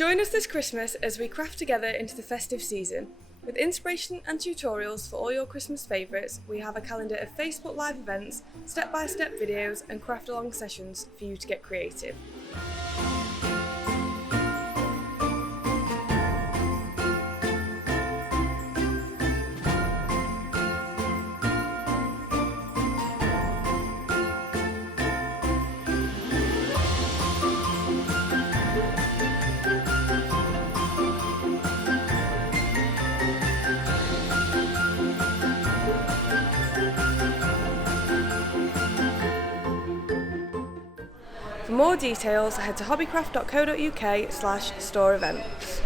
Join us this Christmas as we craft together into the festive season. With inspiration and tutorials for all your Christmas favourites, we have a calendar of Facebook Live events, step-by-step videos and craft-along sessions for you to get creative. For more details, head to hobbycraft.co.uk/store events.